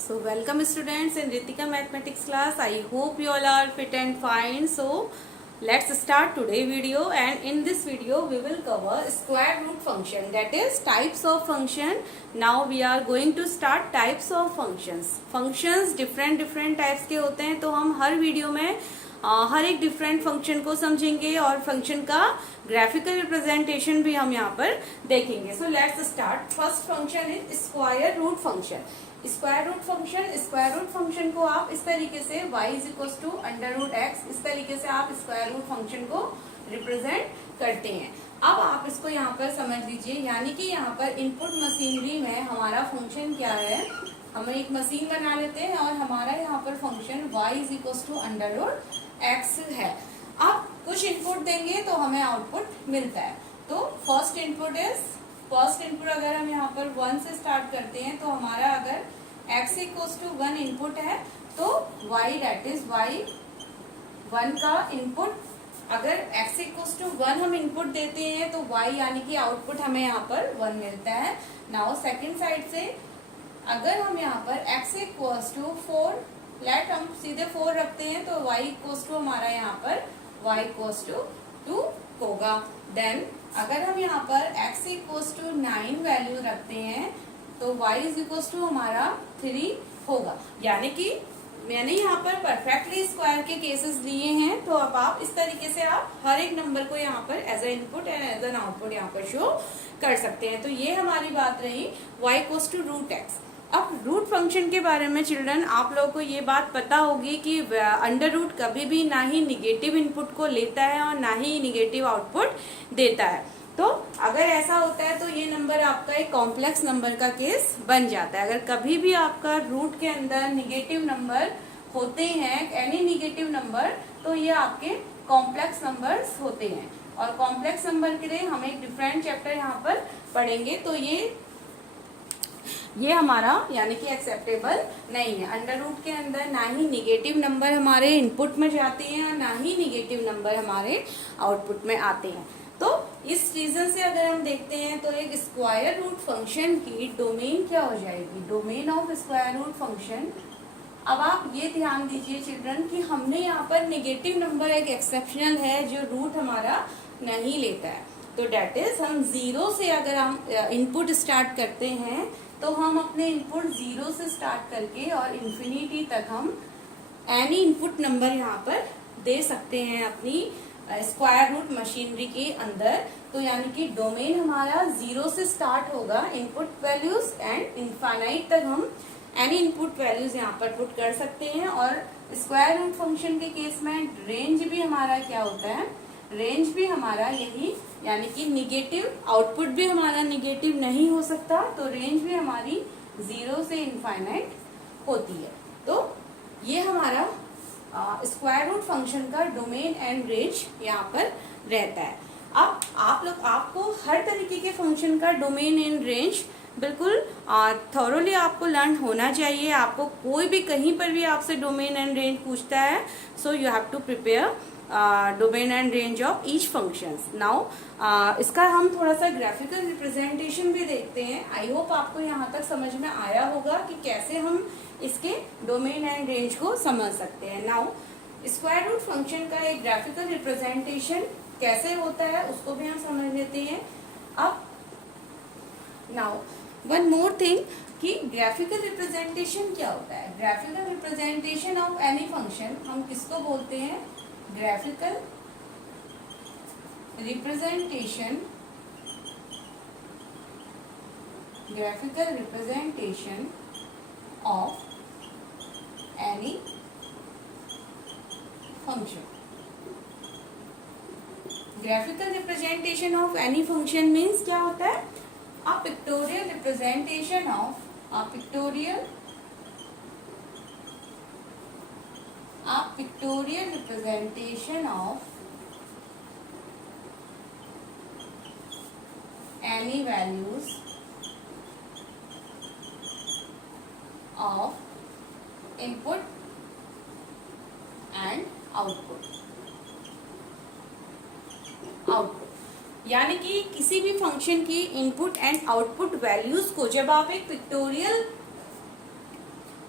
So welcome students in Ritika mathematics class. I hope you all are fit and fine. So let's start today video, and in this video we will cover square root function, that is types of function. Now we are going to start types of functions. Functions different types के होते हैं, तो हम हर video में हर एक different function को समझेंगे और फंक्शन का ग्राफिकल रिप्रेजेंटेशन भी हम यहाँ पर देखेंगे. So let's start. First function is square root function. Square root function को आप इस तरीके से y is equal to under root x, इस तरीके से आप स्क्वायर रूट फंक्शन को रिप्रेजेंट करते हैं. अब आप इसको यहाँ पर समझ लीजिए, यानी कि यहाँ पर इनपुट मशीनरी में हमारा फंक्शन क्या है. हम एक मशीन बना लेते हैं और हमारा यहाँ पर function y is equal to under root x है. अब कुछ इनपुट देंगे तो हमें आउटपुट मिलता है. तो फर्स्ट इनपुट अगर हम यहाँ पर 1 से स्टार्ट करते हैं, तो हमारा अगर x इक्वल्स टू 1 इनपुट है तो y दैट इज y 1 का इनपुट. अगर x इक्वल्स टू 1 हम इनपुट देते हैं तो y यानी कि आउटपुट हमें यहाँ पर 1 मिलता है. नाउ सेकंड साइड से अगर हम यहाँ पर x इक्वल्स टू 4 लेट हम सीधे 4 रखते हैं तो y इक्वल्स टू हमारा यहाँ पर y इक्वल्स टू 2 होगा. देन अगर हम यहाँ पर x इक्वल्स टू 9 वैल्यू रखते हैं तो y इज इक्वल्स टू हमारा 3 होगा. यानी कि मैंने यहाँ पर परफेक्टली स्क्वायर के केसेस दिए हैं, तो अब आप इस तरीके से आप हर एक नंबर को यहाँ पर as a input and as an output यहाँ पर शो कर सकते हैं. तो ये हमारी बात रही y equals to root x. अब रूट फंक्शन के बारे में चिल्ड्रन आप लोगों को ये बात पता होगी कि अंडर रूट कभी भी ना ही निगेटिव इनपुट को लेता है और ना ही निगेटिव आउटपुट देता है. तो अगर ऐसा होता है तो ये नंबर आपका एक कॉम्प्लेक्स नंबर का केस बन जाता है. अगर कभी भी आपका रूट के अंदर निगेटिव नंबर होते हैं, एनी निगेटिव नंबर, तो ये आपके कॉम्प्लेक्स नंबर्स होते हैं. और कॉम्प्लेक्स नंबर के लिए हम एक डिफरेंट चैप्टर यहाँ पर पढ़ेंगे. तो ये हमारा यानी कि एक्सेप्टेबल नहीं है. अंडर रूट के अंदर ना ही निगेटिव नंबर हमारे इनपुट में जाते हैं और ना ही निगेटिव नंबर हमारे आउटपुट में आते हैं. तो इस रीजन से अगर हम देखते हैं तो एक स्क्वायर रूट फंक्शन की डोमेन क्या हो जाएगी, domain of square root function. अब आप ये ध्यान दीजिए चिल्ड्रन कि हमने यहाँ पर निगेटिव नंबर एक एक्सेप्शनल है जो रूट हमारा नहीं लेता है. तो डेट इज हम 0 से अगर हम इनपुट स्टार्ट करते हैं तो हम अपने इनपुट 0 से स्टार्ट करके और इन्फिनिटी तक हम एनी इनपुट नंबर यहाँ पर दे सकते हैं अपनी स्क्वायर रूट मशीनरी के अंदर. तो यानी कि डोमेन हमारा 0 से स्टार्ट होगा इनपुट वैल्यूज एंड इनफाइनाइट तक हम एनी इनपुट वैल्यूज यहाँ पर पुट कर सकते हैं. और स्क्वायर रूट फंक्शन के केस में रेंज भी हमारा क्या होता है, रेंज भी हमारा यही, यानी कि निगेटिव आउटपुट भी हमारा निगेटिव नहीं हो सकता. तो रेंज भी हमारी 0 से इनफाइनाइट होती है. तो ये हमारा स्क्वायर रूट फंक्शन का डोमेन एंड रेंज यहाँ पर रहता है. अब आपको हर तरीके के फंक्शन का डोमेन एंड रेंज बिल्कुल थॉरोली आपको लर्न होना चाहिए. आपको कोई भी कहीं पर भी आपसे डोमेन एंड रेंज पूछता है, so you have to prepare domain and range of each functions. Now इसका हम थोड़ा सा ग्राफिकल रिप्रेजेंटेशन भी देखते हैं. आई होप आपको यहाँ तक समझ में आया होगा कि कैसे हम इसके डोमेन एंड रेंज को समझ सकते हैं. नाउ स्क्वायर रूट फंक्शन का एक ग्राफिकल रिप्रेजेंटेशन कैसे होता है उसको भी हम समझ लेते हैं. अब नाउ वन मोर थिंग कि ग्राफिकल रिप्रेजेंटेशन क्या होता है. Graphical representation of any function हम किसको बोलते हैं, graphical representation of any function. Graphical representation of any function means क्या होता है, a pictorial representation of any values of input and output. यानी कि किसी भी फंक्शन की इनपुट एंड आउटपुट वैल्यूज को जब आप एक पिक्टोरियल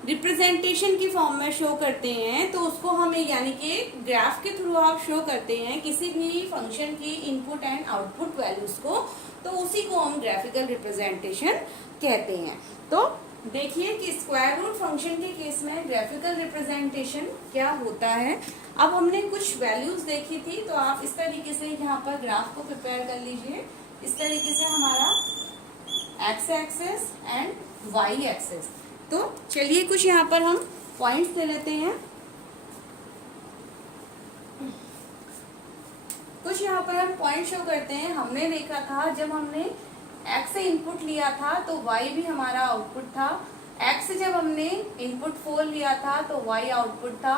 रिप्रेजेंटेशन की फॉर्म में शो करते हैं तो उसको हम यानी कि ग्राफ के थ्रू आप शो करते हैं किसी भी फंक्शन की इनपुट एंड आउटपुट वैल्यूज को, तो उसी को हम ग्राफिकल रिप्रेजेंटेशन कहते हैं। तो देखिए कि स्क्वायर रूट फंक्शन के केस में ग्राफिकल रिप्रेजेंटेशन क्या होता है। अब हमने कुछ वैल्यूज देखी थी, तो आप इस तरीके से यहाँ पर ग्राफ को प्रिपेयर कर लीजिए। इस तरीके से हमारा x axis and y axis. तो चलिए कुछ यहाँ पर हम पॉइंट्स ले लेते हैं। कुछ यहाँ पर हम पॉइंट शो करते हैं। हमने देखा था जब हमने x से इनपुट लिया था तो y भी हमारा आउटपुट था। x से जब हमने इनपुट 4 लिया था तो y आउटपुट था।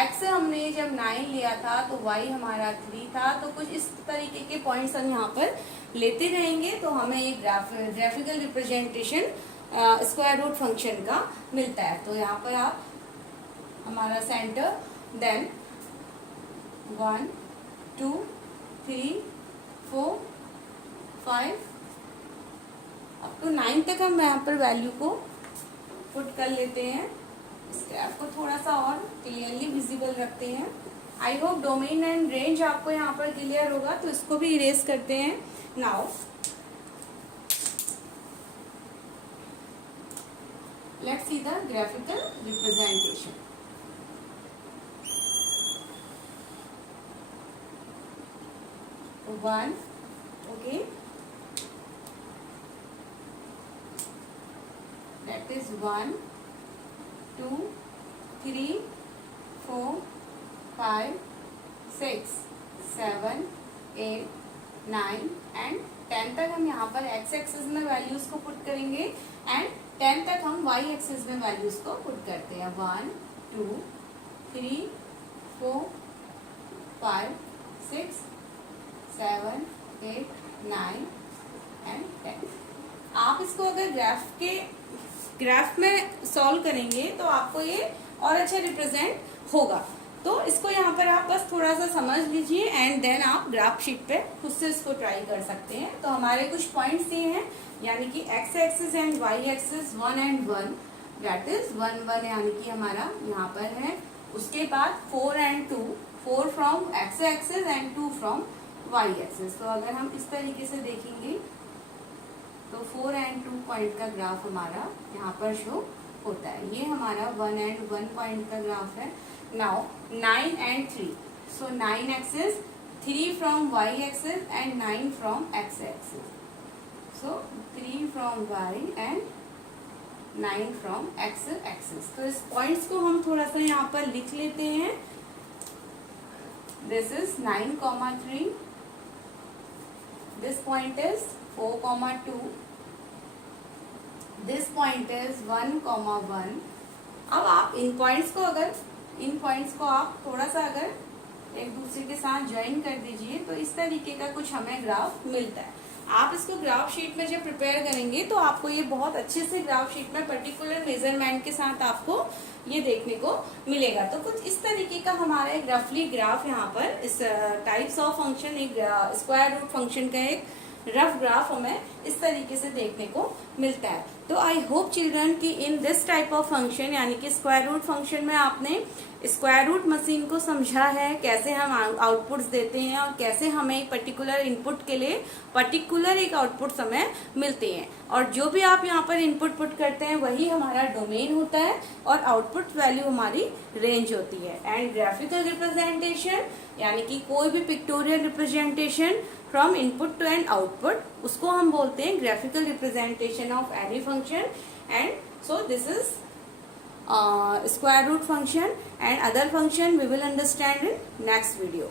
x से हमने जब 9 लिया था तो y हमारा 3 था। तो कुछ इस तरीके के पॉइंट्स हम यहाँ पर लेते रहेंगे तो हमें ये graphical representation square root function का मिलता है। तो यहाँ पर आप हमारा सेंटर, देन 1 2 3 4 5 अप टू 9 तक हम यहाँ पर वैल्यू को पुट कर लेते हैं। इस ग्राफ को थोड़ा सा और क्लियरली विजिबल रखते हैं। I hope domain and range आपको यहाँ पर क्लियर होगा। तो इसको भी इरेज करते हैं। Now let's see the graphical representation. One, okay, that is 1 2 3 4 5 6 7 8 9 and 10 तक हम यहाँ पर x एक्सिस में वैल्यूज को पुट करेंगे एंड 10 तक हम y एक्सिस में वैल्यूज को पुट करते हैं। 1 2 3 4 5 6 7 8 9 एंड 10। आप इसको अगर ग्राफ में सॉल्व करेंगे तो आपको ये और अच्छा रिप्रेजेंट होगा। तो इसको यहाँ पर आप बस थोड़ा सा समझ लीजिए एंड देन आप ग्राफ शीट पे खुद से इसको ट्राई कर सकते हैं। तो हमारे कुछ पॉइंट्स ये हैं, यानी कि x axis and y axis 1 and 1, that is 1 1 यानी कि हमारा यहाँ पर है। उसके बाद 4 and 2, 4 from x axis and 2 from y axis. तो अगर हम इस तरीके से देखेंगे तो 4 एंड 2 पॉइंट का ग्राफ हमारा यहाँ पर शो होता है। ये हमारा 1 एंड 1 पॉइंट का ग्राफ है। Now 9 and 3, so 9 axis, 3 from y axis and 9 from x axis. So 3 from y and 9 from x axis. तो इस पॉइंट्स को हम थोड़ा सा यहाँ पर लिख लेते हैं। This is 9,3, this point is 4,2, this point is 1,1। अब आप इन पॉइंट्स को आप थोड़ा सा अगर एक दूसरे के साथ ज्वाइन कर दीजिए तो इस तरीके का कुछ हमें ग्राफ मिलता है। आप इसको ग्राफ शीट में जब प्रिपेयर करेंगे तो आपको ये बहुत अच्छे से ग्राफ शीट में पर्टिकुलर मेजरमेंट के साथ आपको ये देखने को मिलेगा। तो कुछ इस तरीके का हमारा एक रफली ग्राफ यहाँ पर इस टाइप्स ऑफ फंक्शन, एक स्क्वायर रूट फंक्शन का एक रफ ग्राफ हमें इस तरीके से देखने को मिलता है। तो आई होप चिल्ड्रन कि in this type of function यानी कि स्क्वायर रूट फंक्शन में आपने स्क्वायर रूट मशीन को समझा है, कैसे हम आउटपुट्स देते हैं और कैसे हमें एक पर्टिकुलर इनपुट के लिए पर्टिकुलर एक आउटपुट हमें मिलते हैं। और जो भी आप यहाँ पर इनपुट पुट करते हैं वही हमारा डोमेन होता है और आउटपुट वैल्यू हमारी रेंज होती है। एंड ग्राफिकल रिप्रेजेंटेशन यानी कि कोई भी pictorial representation from input to and output, उसको हम बोलते हैं graphical representation of any function. And so this is square root function and other function we will understand in next video.